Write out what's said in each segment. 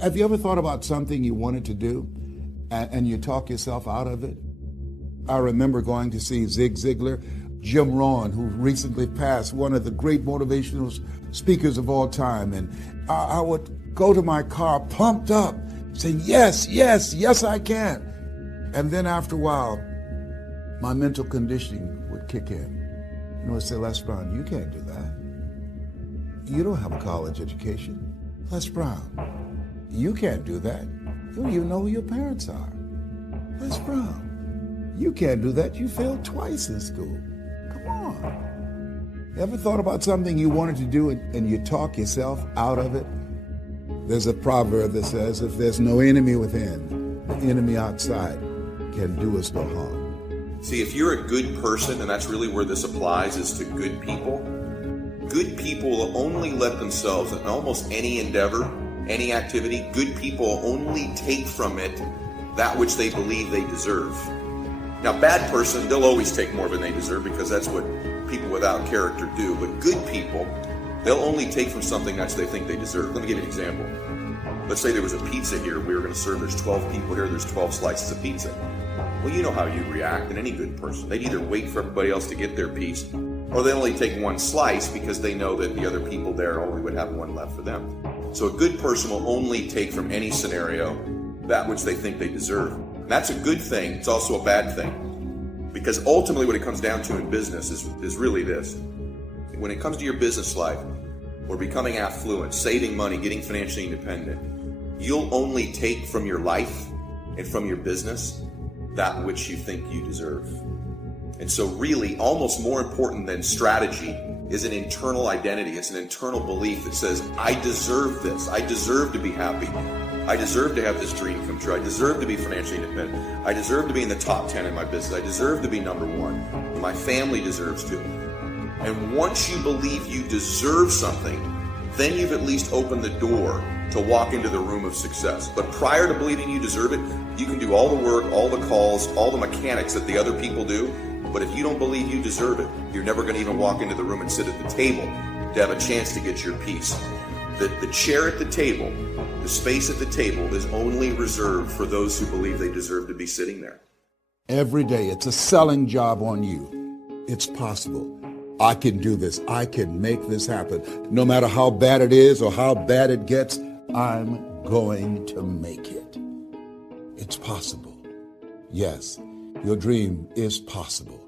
Have you ever thought about something you wanted to do and you talk yourself out of it? I remember going to see Zig Ziglar, Jim Rohn, who recently passed, one of the great motivational speakers of all time. And I would go to my car pumped up, saying, yes, yes, yes, I can. And then after a while, my mental conditioning would kick in. And it would say, Les Brown, you can't do that. You don't have a college education. Les Brown, you can't do that. You don't even know who your parents are. Les Brown, you can't do that. You failed twice in school. Come on. You ever thought about something you wanted to do and you talk yourself out of it? There's a proverb that says, if there's no enemy within, the enemy outside can do us no harm. See, if you're a good person, and that's really where this applies, is to good people will only let themselves, in almost any endeavor, any activity, good people only take from it that which they believe they deserve. Now, bad person, they'll always take more than they deserve because that's what people without character do. But good people, they'll only take from something that they think they deserve. Let me give you an example. Let's say there was a pizza here. We were going to serve, there's 12 people here, there's 12 slices of pizza. Well, you know how you react, and any good person. They'd either wait for everybody else to get their piece, or they only take one slice because they know that the other people there only would have one left for them. So a good person will only take from any scenario that which they think they deserve. And that's a good thing. It's also a bad thing. Because ultimately what it comes down to in business is really this. When it comes to your business life, or becoming affluent, saving money, getting financially independent, you'll only take from your life and from your business that which you think you deserve. And so really, almost more important than strategy is an internal identity. It's an internal belief that says, I deserve this. I deserve to be happy. I deserve to have this dream come true. I deserve to be financially independent. I deserve to be in the top 10 in my business. I deserve to be number one. My family deserves to. And once you believe you deserve something, then you've at least opened the door to walk into the room of success. But prior to believing you deserve it, you can do all the work, all the calls, all the mechanics that the other people do. But if you don't believe you deserve it, you're never going to even walk into the room and sit at the table to have a chance to get your piece. The chair at the table, the space at the table is only reserved for those who believe they deserve to be sitting there. Every day, it's a selling job on you. It's possible. I can do this. I can make this happen. No matter how bad it is or how bad it gets, I'm going to make it. It's possible. Yes, your dream is possible.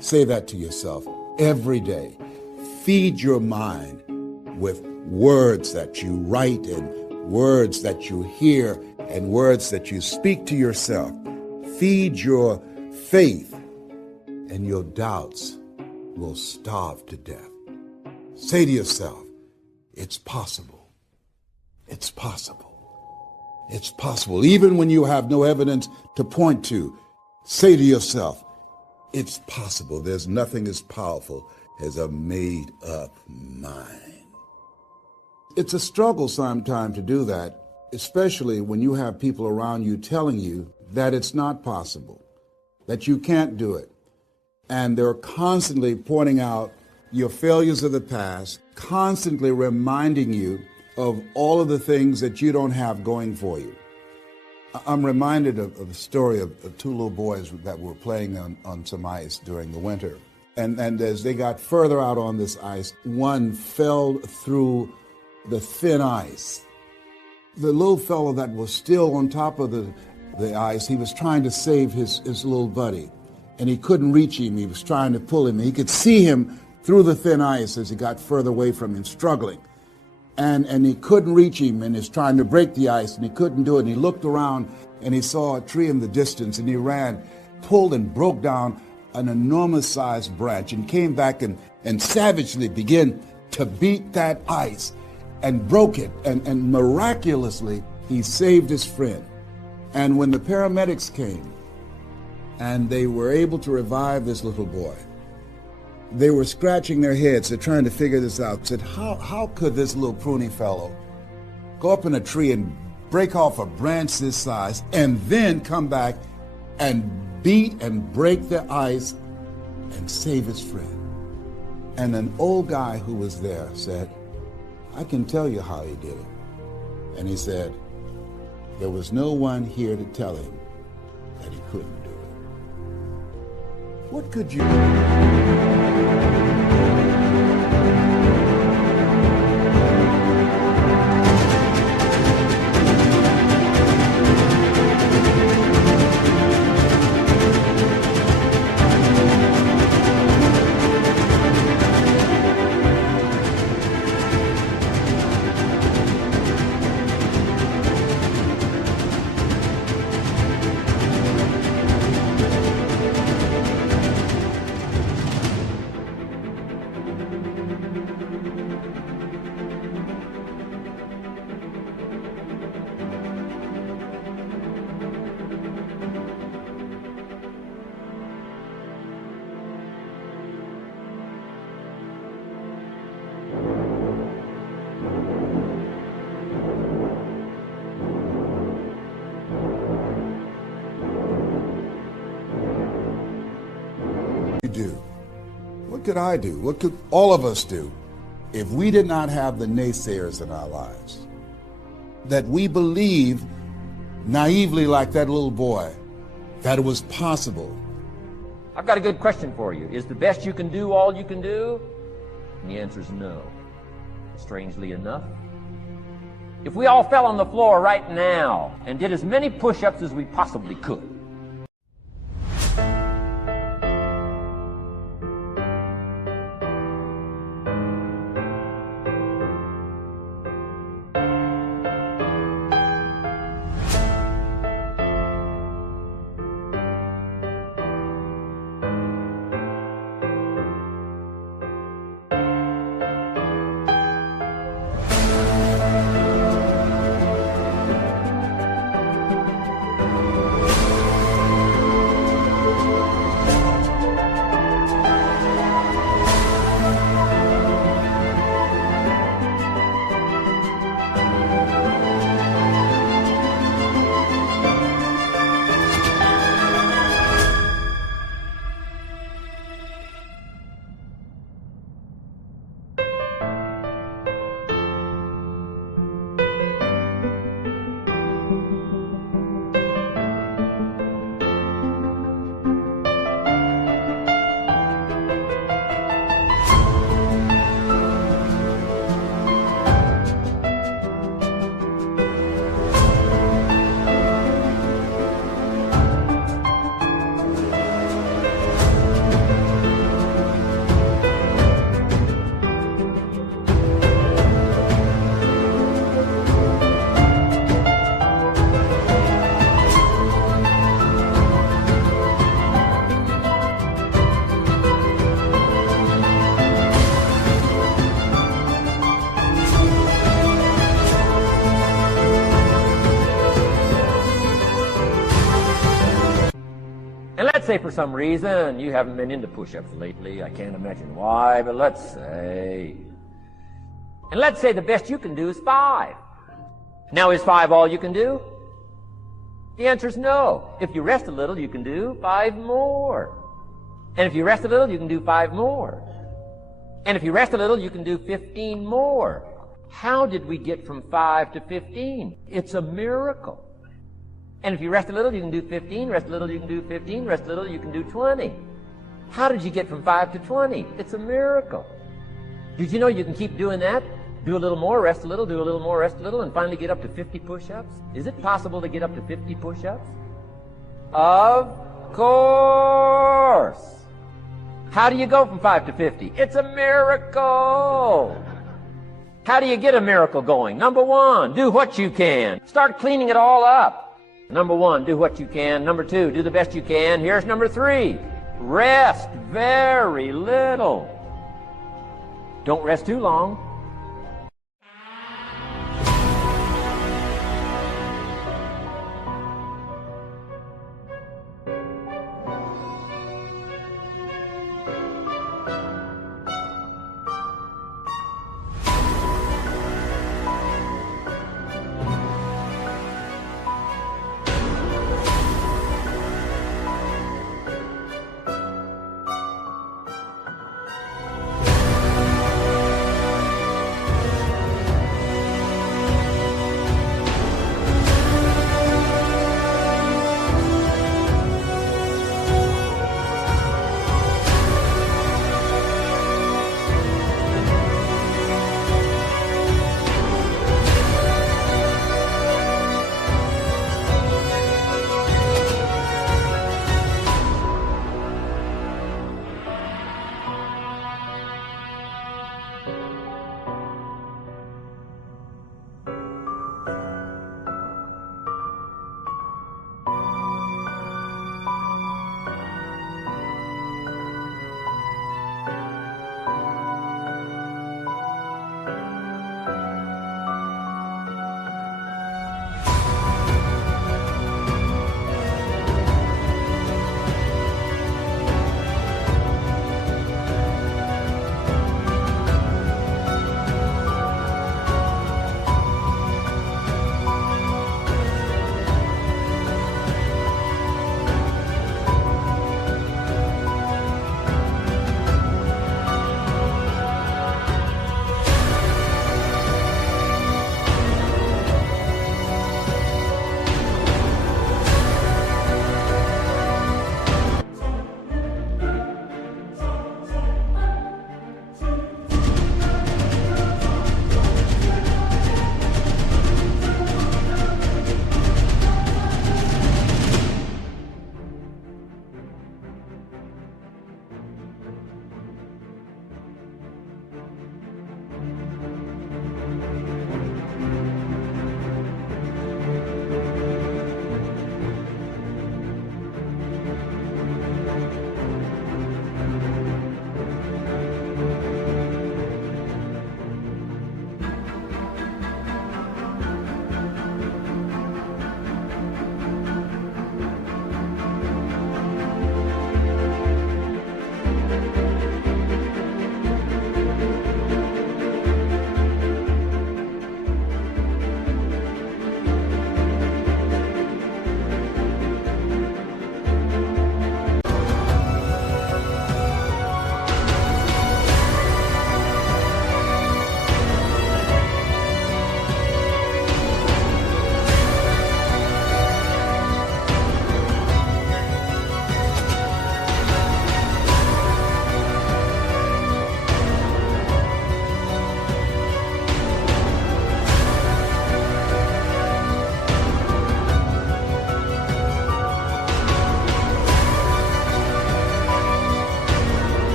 Say that to yourself every day. Feed your mind with words that you write and words that you hear and words that you speak to yourself. Feed your faith, and your doubts will starve to death. Say to yourself, it's possible. It's possible. It's possible. Even when you have no evidence to point to, say to yourself, it's possible. There's nothing as powerful as a made-up mind. It's a struggle sometimes to do that, especially when you have people around you telling you that it's not possible, that you can't do it. And they're constantly pointing out your failures of the past, constantly reminding you of all of the things that you don't have going for you. I'm reminded of the story of two little boys that were playing on some ice during the winter. And as they got further out on this ice, one fell through the thin ice. The little fellow that was still on top of the ice, he was trying to save his little buddy. And he couldn't reach him. He was trying to pull him. He could see him through the thin ice as he got further away from him, struggling. And he couldn't reach him, and he's trying to break the ice, and he couldn't do it. And he looked around, and he saw a tree in the distance, and he ran, pulled and broke down an enormous-sized branch, and came back and savagely began to beat that ice and broke it. And miraculously, he saved his friend. And when the paramedics came, and they were able to revive this little boy, they were scratching their heads. They're trying to figure this out. Said, how could this little pruny fellow go up in a tree and break off a branch this size and then come back and beat and break the ice and save his friend? And an old guy who was there said, I can tell you how he did it. And he said, There was no one here to tell him that he couldn't do it. What could you do? What could I do? What could all of us do if we did not have the naysayers in our lives? That we believe naively, like that little boy, that it was possible. I've got a good question for you. Is the best you can do all you can do? And the answer is no. Strangely enough, if we all fell on the floor right now and did as many push-ups as we possibly could, and let's say for some reason you haven't been into push-ups lately. I can't imagine why, but let's say. And let's say the best you can do is 5. Now, is 5 all you can do? The answer is no. If you rest a little, you can do 5 more. And if you rest a little, you can do 5 more. And if you rest a little, you can do 15 more. How did we get from 5 to 15? It's a miracle. And if you rest a little, you can do 15, rest a little, you can do 15, rest a little, you can do 20. How did you get from 5 to 20? It's a miracle. Did you know you can keep doing that? Do a little more, rest a little, do a little more, rest a little, and finally get up to 50 push-ups? Is it possible to get up to 50 push-ups? Of course. How do you go from 5 to 50? It's a miracle. How do you get a miracle going? Number 1, do what you can. Start cleaning it all up. Number 1, do what you can. Number 2, do the best you can. Here's number 3, rest very little. Don't rest too long.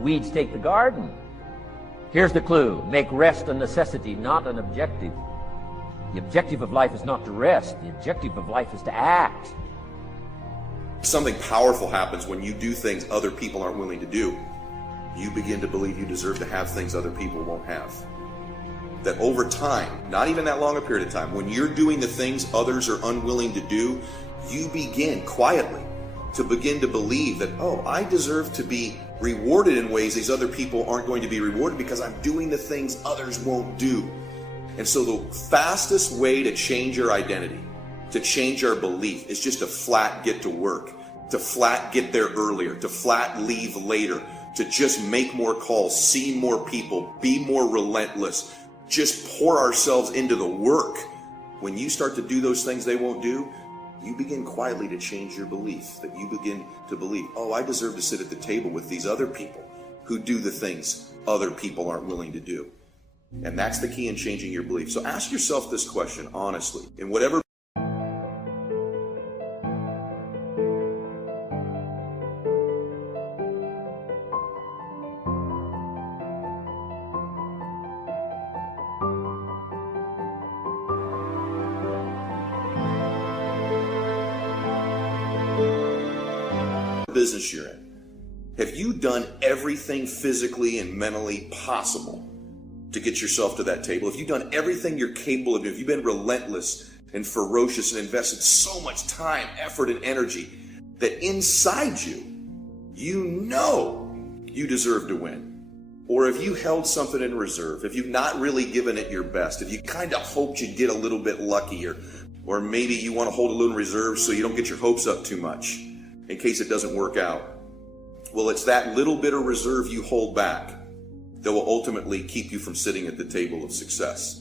weeds take the garden. Here's the clue. Make rest a necessity, not an objective. The objective of life is not to rest. The objective of life is to act. Something powerful happens when you do things other people aren't willing to do. You begin to believe you deserve to have things other people won't have. That over time, not even that long a period of time, when you're doing the things others are unwilling to do, you begin quietly to begin to believe that, oh, I deserve to be rewarded in ways these other people aren't going to be rewarded because I'm doing the things others won't do. And so the fastest way to change your identity, to change our belief, is just to flat get to work, to flat get there earlier, to flat leave later, to just make more calls, see more people, be more relentless, just pour ourselves into the work. When you start to do those things they won't do, you begin quietly to change your belief, that you begin to believe, oh, I deserve to sit at the table with these other people who do the things other people aren't willing to do. And that's the key in changing your belief. So ask yourself this question honestly, in whatever business you're in. Have you done everything physically and mentally possible to get yourself to that table? Have you done everything you're capable of doing? Have you been relentless and ferocious and invested so much time, effort, and energy that inside you, you know you deserve to win? Or have you held something in reserve? Have you not really given it your best? Have you kind of hoped you'd get a little bit lucky, or maybe you want to hold a little in reserve so you don't get your hopes up too much in case it doesn't work out? Well, it's that little bit of reserve you hold back that will ultimately keep you from sitting at the table of success.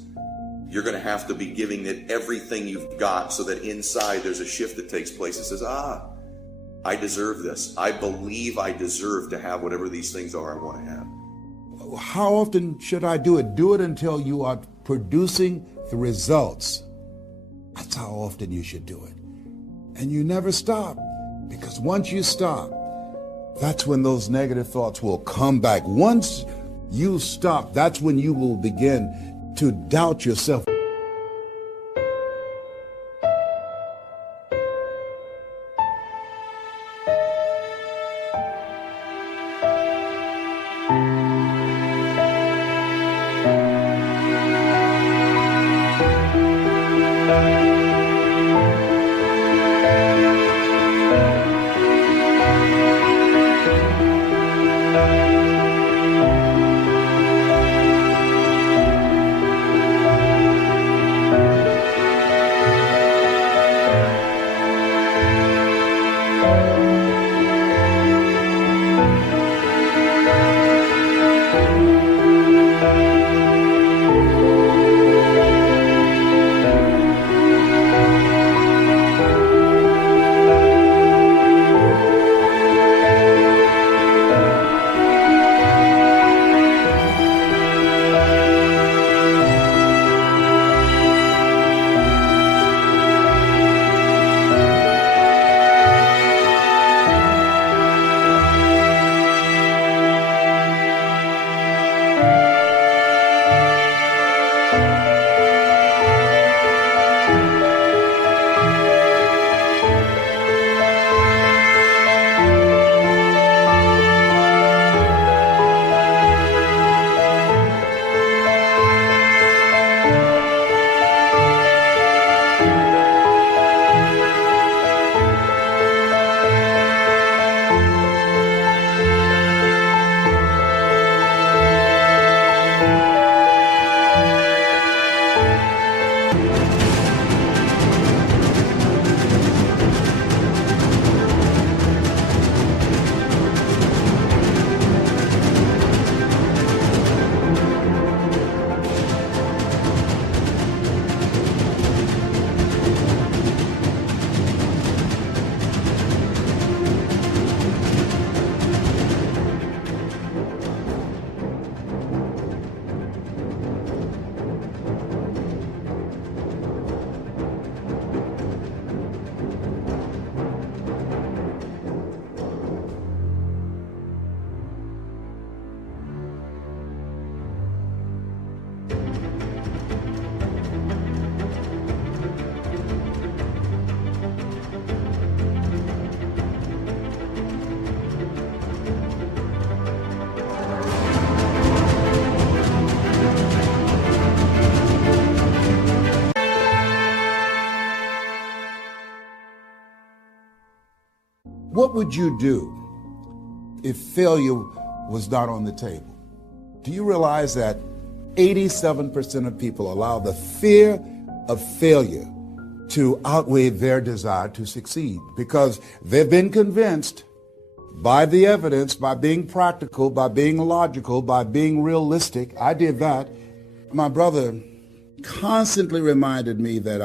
You're going to have to be giving it everything you've got so that inside there's a shift that takes place that says, I deserve this. I believe I deserve to have whatever these things are I want to have. How often should I do it? Do it until you are producing the results. That's how often you should do it. And you never stop, because once you stop, that's when those negative thoughts will come back. Once you stop, that's when you will begin to doubt yourself. would you do if failure was not on the table? Do you realize that 87% of people allow the fear of failure to outweigh their desire to succeed because they've been convinced by the evidence, by being practical, by being logical, by being realistic. I did that. My brother constantly reminded me that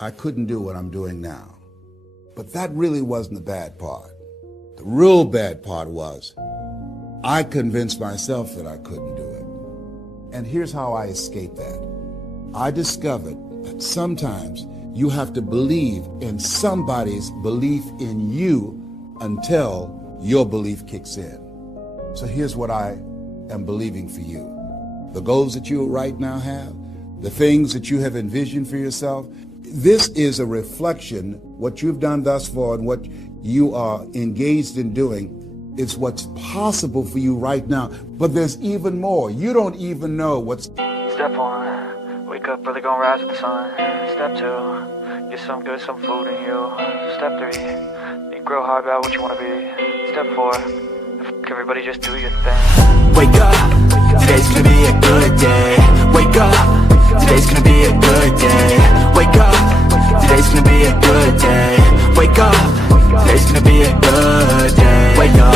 I couldn't do what I'm doing now. But that really wasn't the bad part. The real bad part was I convinced myself that I couldn't do it. And here's how I escaped that. I discovered that sometimes you have to believe in somebody's belief in you until your belief kicks in. So here's what I am believing for you. The goals that you right now have, the things that you have envisioned for yourself, this is a reflection, what you've done thus far and what you are engaged in doing. It's what's possible for you right now. But there's even more. You don't even know what's... Step 1, wake up early, gonna rise with the sun. Step 2, get some good, some food in you. Step 3, you grow hard about what you wanna be. Step 4, everybody just do your thing. Wake up, today's gonna be a good day. Wake up, today's gonna be a good day. Wake up, today's gonna be a good day. Wake up, today's gonna be a good day. Wake up,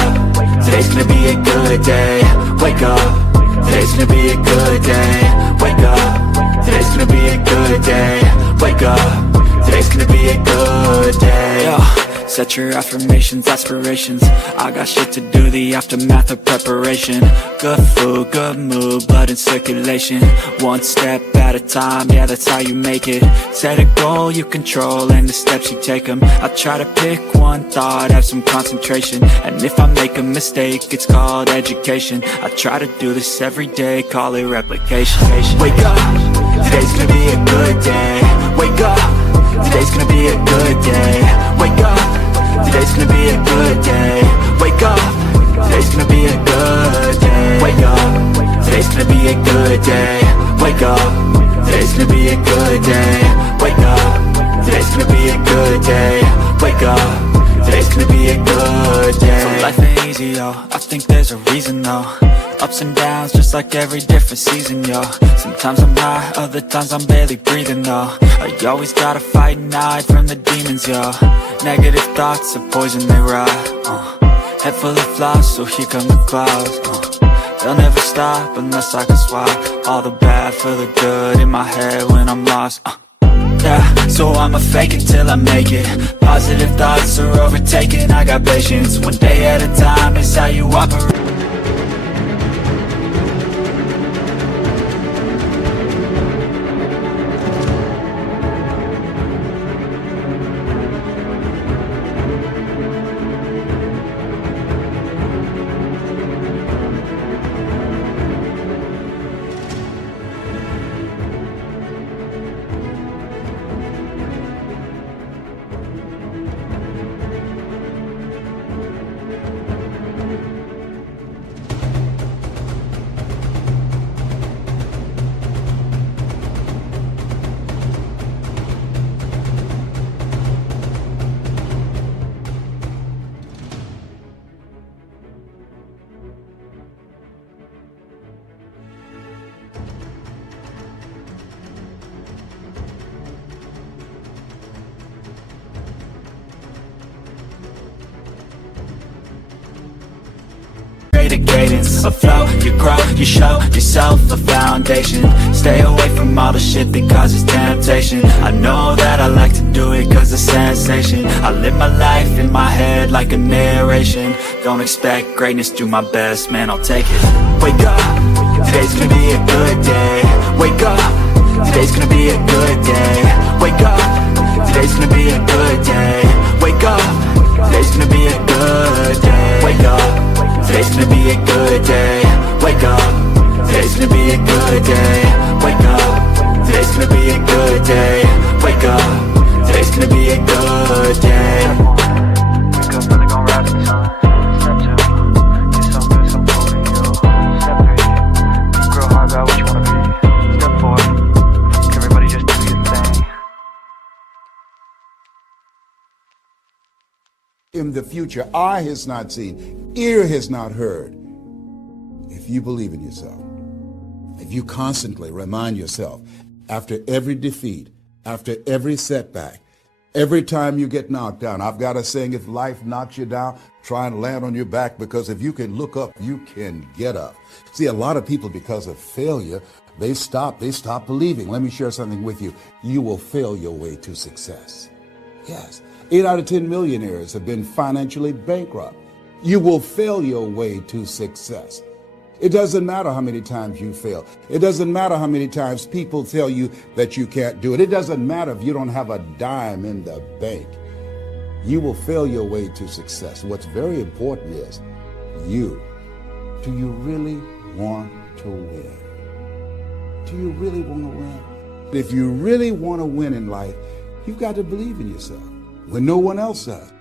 today's gonna be a good day. Wake up, today's gonna be a good day. Wake up, today's gonna be a good day. Wake up, today's gonna be a good day. Yo, set your affirmations, aspirations. I got shit to do, the aftermath of preparation. Good food, good mood, blood in circulation. One step at a time, yeah, that's how you make it. Set a goal you control and the steps you take them. I try to pick one thought, have some concentration. And if I make a mistake, it's called education. I try to do this every day, call it replication. Wake up, today's gonna be a good day. Wake up, today's gonna be a good day. Wake up, today's gonna be a good day. Wake up, today's gonna be a good day. Wake up, today's gonna be a good day. Wake up, today's gonna be a good day. Wake up, today's gonna be a good day. Wake up, today's gonna be a good day. So life ain't easy, yo, I think there's a reason, though. Ups and downs, just like every different season, yo. Sometimes I'm high, other times I'm barely breathing, though. You always gotta fight and hide from the demons, yo. Negative thoughts are poison, they rot. Head full of flies, so here come the clouds. They'll never stop unless I can swap all the bad for the good in my head when I'm lost. Yeah, so I'ma fake it till I make it. Positive thoughts are overtaken, I got patience. One day at a time is how you operate. The cadence, a flow, you grow, you show yourself a foundation. Stay away from all the shit that causes temptation. I know that I like to do it cause it's sensation. I live my life in my head like a narration. Don't expect greatness, do my best, man, I'll take it. Wake up, today's gonna be a good day. Wake up, today's gonna be a good day. Wake up, today's gonna be a good day. Wake up, today's gonna be a good day. Wake up, today's gonna be a good day. Wake up, today's gonna be a good day. Wake up, today's gonna be a good day. Wake up, today's gonna be a good day. Wake up early, gonna rise with the sun. Step 2, get some good, some food in you. Step 3, grow hard about what you wanna be. Step 4, everybody just do your thing. in the future eye has not seen, ear has not heard. If you believe in yourself, if you constantly remind yourself after every defeat, after every setback, every time you get knocked down, I've got a saying, if life knocks you down, try and land on your back, because if you can look up, you can get up. See, a lot of people, because of failure, they stop believing. Let me share something with you. You will fail your way to success. Yes. 8 out of 10 millionaires have been financially bankrupt. You will fail your way to success. It doesn't matter how many times you fail. It doesn't matter how many times people tell you that you can't do it. It doesn't matter if you don't have a dime in the bank. You will fail your way to success. What's very important is you. Do you really want to win? Do you really want to win? If you really want to win in life, you've got to believe in yourself when no one else does.